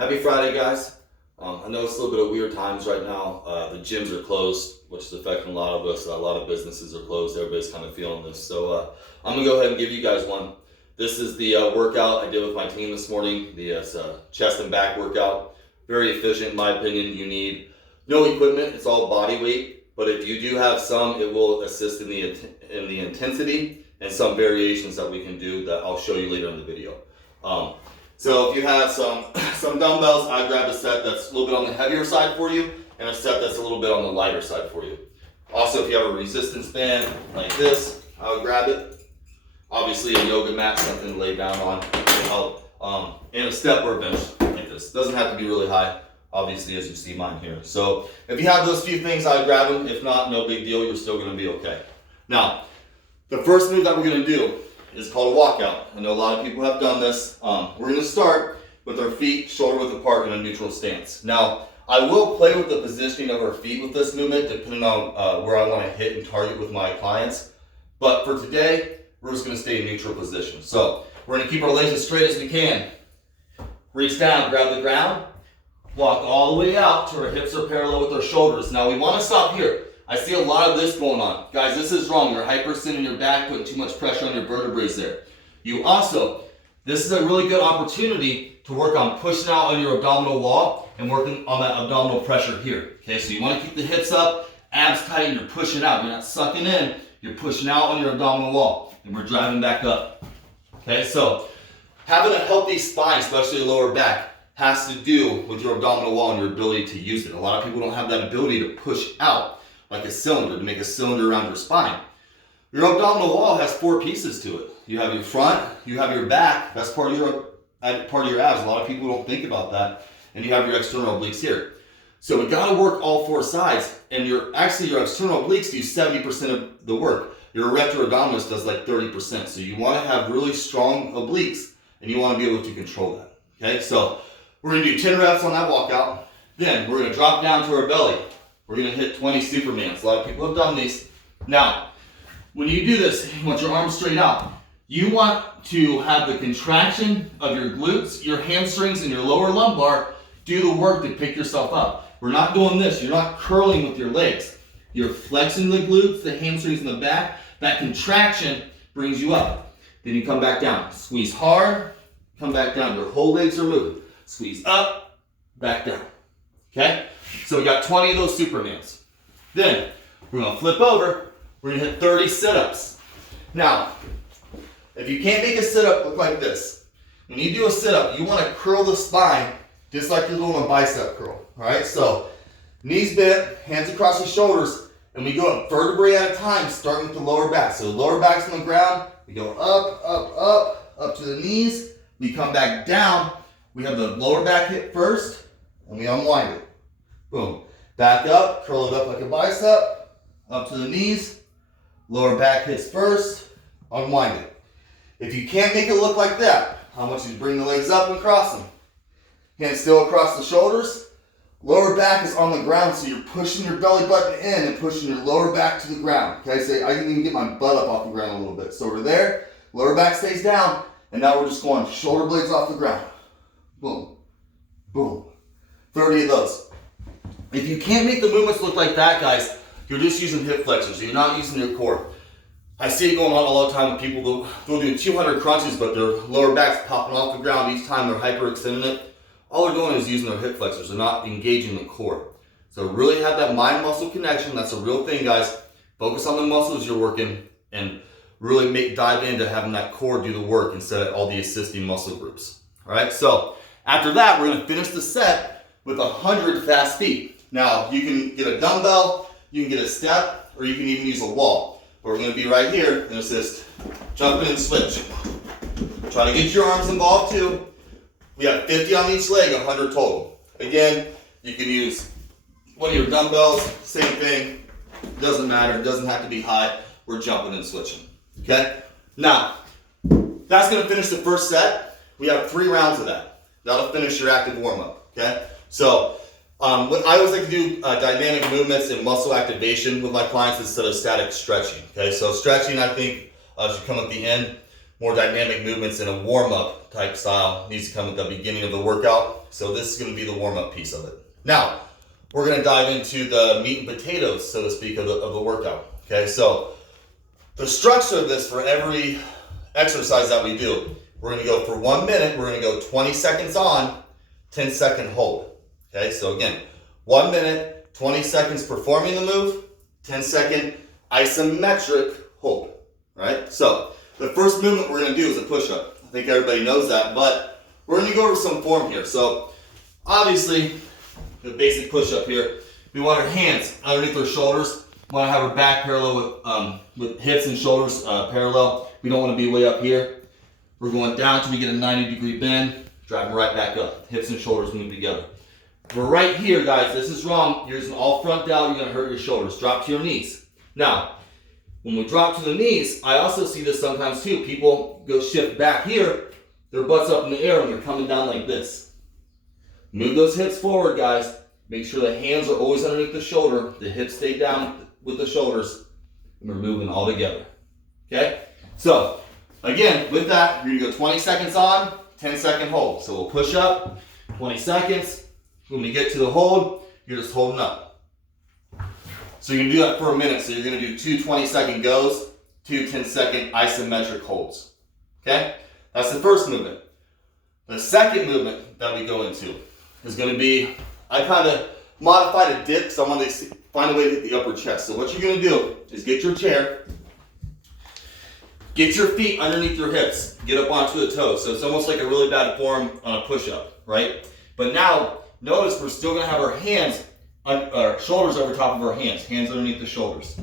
Happy Friday, guys. I know it's a little bit of weird times right now. The gyms are closed, which is affecting a lot of us. A lot of businesses are closed. Everybody's kind of feeling this. So I'm going to go ahead and give you guys one. This is the workout I did with my team this morning. The chest and back workout. Very efficient, in my opinion. You need no equipment. It's all body weight. But if you do have some, it will assist in the intensity and some variations that we can do that I'll show you later in the video. So if you have some dumbbells, I grab a set that's a little bit on the heavier side for you and a set that's a little bit on the lighter side for you. Also, if you have a resistance band like this, I would grab it. Obviously a yoga mat, something to lay down on to help. And a step or a bench like this. Doesn't have to be really high, obviously, as you see mine here. So if you have those few things, I would grab them. If not, no big deal, you're still gonna be okay. Now, the first move that we're gonna do is called a walkout. I know a lot of people have done this. We're gonna start with our feet shoulder width apart in a neutral stance. Now, I will play with the positioning of our feet with this movement depending on where I wanna hit and target with my clients. But for today, we're just gonna stay in neutral position. So we're gonna keep our legs as straight as we can. Reach down, grab the ground, walk all the way out to our hips are parallel with our shoulders. Now we wanna stop here. I see a lot of this going on. Guys, this is wrong. You're hyperextending your back, putting too much pressure on your vertebrae there. You also, this is a really good opportunity to work on pushing out on your abdominal wall and working on that abdominal pressure here. Okay, so you want to keep the hips up, abs tight, and you're pushing out. You're not sucking in, you're pushing out on your abdominal wall, and we're driving back up. Okay, so having a healthy spine, especially the lower back, has to do with your abdominal wall and your ability to use it. A lot of people don't have that ability to push out like a cylinder, to make a cylinder around your spine. Your abdominal wall has 4 pieces to it. You have your front, you have your back, that's part of your abs. A lot of people don't think about that. And you have your external obliques here. So we gotta work all 4 sides, and your external obliques do 70% of the work. Your erector abdominis does like 30%. So you wanna have really strong obliques, and you wanna be able to control that. Okay, so we're gonna do 10 reps on that walkout. Then we're gonna drop down to our belly. We're gonna hit 20 Supermans. A lot of people have done these. Now, when you do this, you want your arms straight out. You want to have the contraction of your glutes, your hamstrings, and your lower lumbar do the work to pick yourself up. We're not doing this. You're not curling with your legs. You're flexing the glutes, the hamstrings, and the back. That contraction brings you up. Then you come back down. Squeeze hard, come back down. Your whole legs are moving. Squeeze up, back down. Okay? So we got 20 of those Supermans. Then we're gonna flip over, we're gonna hit 30 sit-ups. Now, if you can't make a sit-up look like this, when you do a sit-up, you wanna curl the spine just like you're doing a bicep curl. All right, so knees bent, hands across the shoulders, and we go up vertebrae at a time, starting with the lower back. So the lower back's on the ground, we go up, up, up to the knees, we come back down, we have the lower back hit first, and we unwind it. Boom. Back up, curl it up like a bicep, up to the knees, lower back hits first, unwind it. If you can't make it look like that, I want you to bring the legs up and cross them. Hands still across the shoulders, lower back is on the ground, so you're pushing your belly button in and pushing your lower back to the ground. Okay, so I can even get my butt up off the ground a little bit. So we're there, lower back stays down, and now we're just going shoulder blades off the ground. Boom, boom. 30 of those. If you can't make the movements look like that, guys, you're just using hip flexors. You're not using your core. I see it going on all the time with people. They'll do 200 crunches, but their lower back's popping off the ground each time. They're hyperextending it. All they're doing is using their hip flexors. They're not engaging the core. So really have that mind-muscle connection. That's a real thing, guys. Focus on the muscles you're working and really dive into having that core do the work instead of all the assisting muscle groups. All right, so after that, we're gonna finish the set with 100 fast feet. Now, you can get a dumbbell, you can get a step, or you can even use a wall. But we're gonna be right here and assist, jump in and switch. Try to get your arms involved too. We have 50 on each leg, 100 total. Again, you can use one of your dumbbells, same thing. Doesn't matter, it doesn't have to be high. We're jumping and switching, okay? Now, that's gonna finish the first set. We have 3 rounds of that. That'll finish your active warm-up, okay? So, what I always like to do dynamic movements and muscle activation with my clients instead of static stretching. Okay, so stretching I think should come at the end. more dynamic movements in a warm-up type style needs to come at the beginning of the workout. So this is going to be the warm-up piece of it. Now, we're going to dive into the meat and potatoes, so to speak, of the workout. Okay, so the structure of this for every exercise that we do, we're going to go for 1 minute, we're going to go 20 seconds on, 10-second hold. Okay, so again, 1 minute, 20 seconds performing the move, 10-second isometric hold. Right? So the first movement we're going to do is a push-up. I think everybody knows that, but we're going to go over some form here. So obviously, the basic push-up here, we want our hands underneath our shoulders. We want to have our back parallel with hips and shoulders parallel. We don't want to be way up here. We're going down till we get a 90-degree bend, driving right back up. Hips and shoulders move together. We're right here, guys. This is wrong. You're using all front delt. You're going to hurt your shoulders. Drop to your knees. Now, when we drop to the knees, I also see this sometimes too. People go shift back here, their butt's up in the air and they're coming down like this. Move those hips forward, guys. Make sure the hands are always underneath the shoulder. The hips stay down with the shoulders. And we're moving all together. Okay? So, again, with that, you're going to go 20 seconds on, 10-second hold. So we'll push up, 20 seconds. When we get to the hold, you're just holding up. So you're going to do that for a minute. So you're going to do 2 20-second goes, 2 10-second isometric holds. Okay? That's the first movement. The second movement that we go into is going to be, I kind of modified a dip, so I want to find a way to hit the upper chest. So what you're going to do is get your chair, get your feet underneath your hips, get up onto the toes. So it's almost like a really bad form on a push-up, right? But now, notice we're still going to have our hands, our shoulders over top of our hands underneath the shoulders.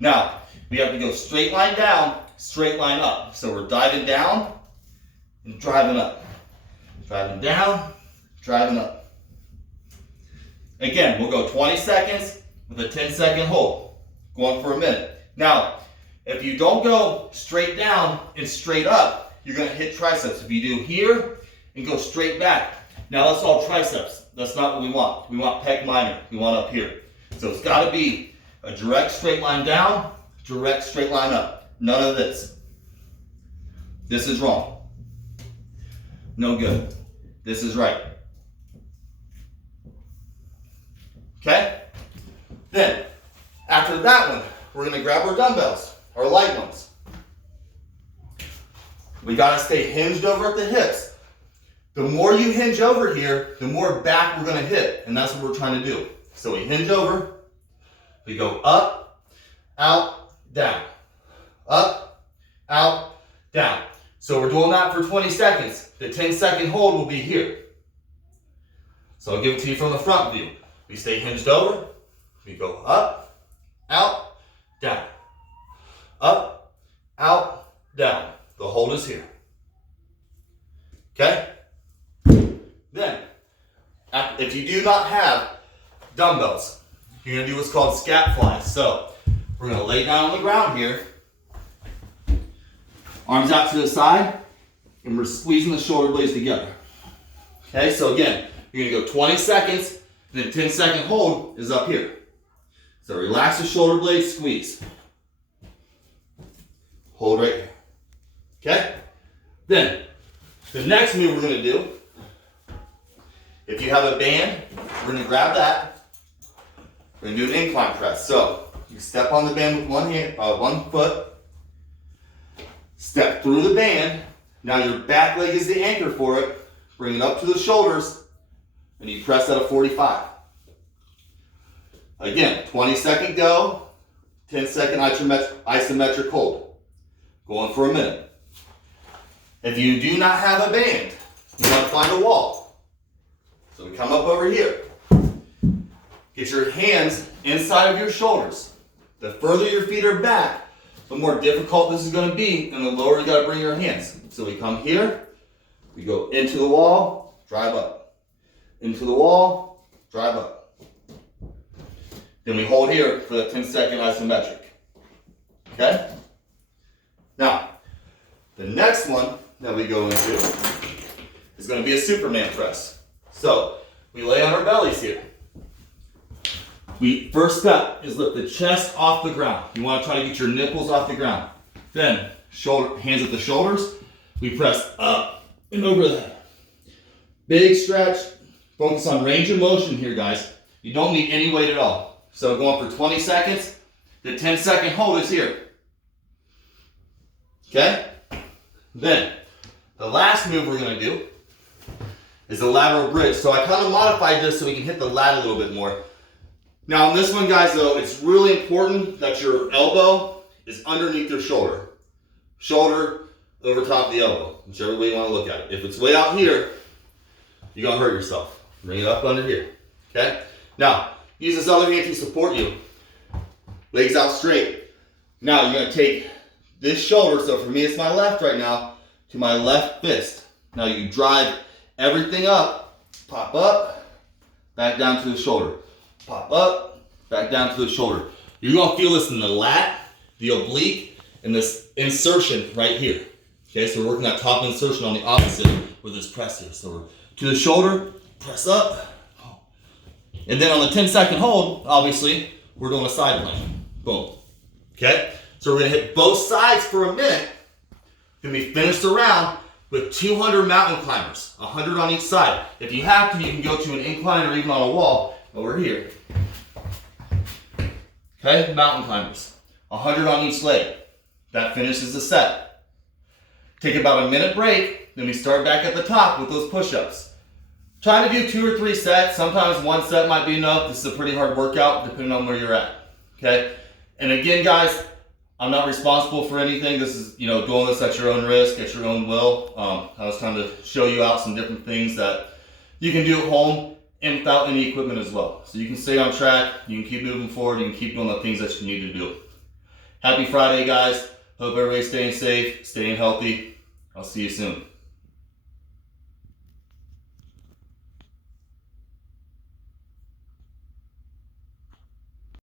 Now, we have to go straight line down, straight line up. So we're diving down and driving up. Driving down, driving up. Again, we'll go 20 seconds with a 10-second hold, going for a minute. Now, if you don't go straight down and straight up, you're going to hit triceps. If you do here and go straight back, now that's all triceps. That's not what we want. We want pec minor. We want up here. So it's got to be a direct straight line down, direct straight line up. None of this. This is wrong. No good. This is right. Okay? Then, after that one, we're going to grab our dumbbells, our light ones. We got to stay hinged over at the hips. The more you hinge over here, the more back we're going to hit, and that's what we're trying to do. So we hinge over, we go up, out, down. Up, out, down. So we're doing that for 20 seconds. The 10-second hold will be here. So I'll give it to you from the front view. We stay hinged over, we go up, out, down. Up, out, down. The hold is here. Okay? Then, if you do not have dumbbells, you're going to do what's called scat flies. So, we're going to lay down on the ground here, arms out to the side, and we're squeezing the shoulder blades together. Okay, so again, you're going to go 20 seconds, and then 10-second hold is up here. So relax the shoulder blades, squeeze. Hold right here. Okay? Then, the next move we're going to do, if you have a band, we're going to grab that. We're going to do an incline press. So, you step on the band with one foot, step through the band. Now your back leg is the anchor for it. Bring it up to the shoulders, and you press at a 45. Again, 20-second go, 10-second isometric hold. Going for a minute. If you do not have a band, you want to find a wall. So we come up over here. Get your hands inside of your shoulders. The further your feet are back, the more difficult this is going to be, and the lower you got to bring your hands. So we come here, we go into the wall, drive up. Into the wall, drive up. Then we hold here for the 10-second isometric. Okay? Now, the next one that we go into is going to be a Superman press. So, we lay on our bellies here. First step is lift the chest off the ground. You want to try to get your nipples off the ground. Then, shoulder, hands at the shoulders. We press up and over the head. Big stretch. Focus on range of motion here, guys. You don't need any weight at all. So going for 20 seconds. The 10-second hold is here. Okay? Then, the last move we're going to do is the lateral bridge. So I kind of modified this so we can hit the lat a little bit more. Now on this one, guys, though, it's really important that your elbow is underneath your shoulder. Shoulder over top of the elbow, whichever way you want to look at it. If it's way out here, you're going to hurt yourself. Bring it up under here. Okay? Now, use this other hand to support you. Legs out straight. Now you're going to take this shoulder, so for me it's my left right now, to my left fist. Now you drive everything up, pop up, back down to the shoulder. Pop up, back down to the shoulder. You're going to feel this in the lat, the oblique, and this insertion right here. Okay, so we're working that top insertion on the opposite with this press here. So we're to the shoulder, press up, and then on the 10-second hold, obviously, we're doing a side plank. Boom. Okay, so we're going to hit both sides for a minute. Then we finish the round with 200 mountain climbers, 100 on each side. If you have to, you can go to an incline or even on a wall over here. Okay, mountain climbers, 100 on each leg. That finishes the set. Take about a minute break, then we start back at the top with those push-ups. Try to do 2 or 3 sets. Sometimes 1 set might be enough. This is a pretty hard workout depending on where you're at. Okay, and again, guys, I'm not responsible for anything. This is, doing this at your own risk, at your own will. I was trying to show you out some different things that you can do at home and without any equipment as well. So you can stay on track, you can keep moving forward, you can keep doing the things that you need to do. Happy Friday, guys. Hope everybody's staying safe, staying healthy. I'll see you soon.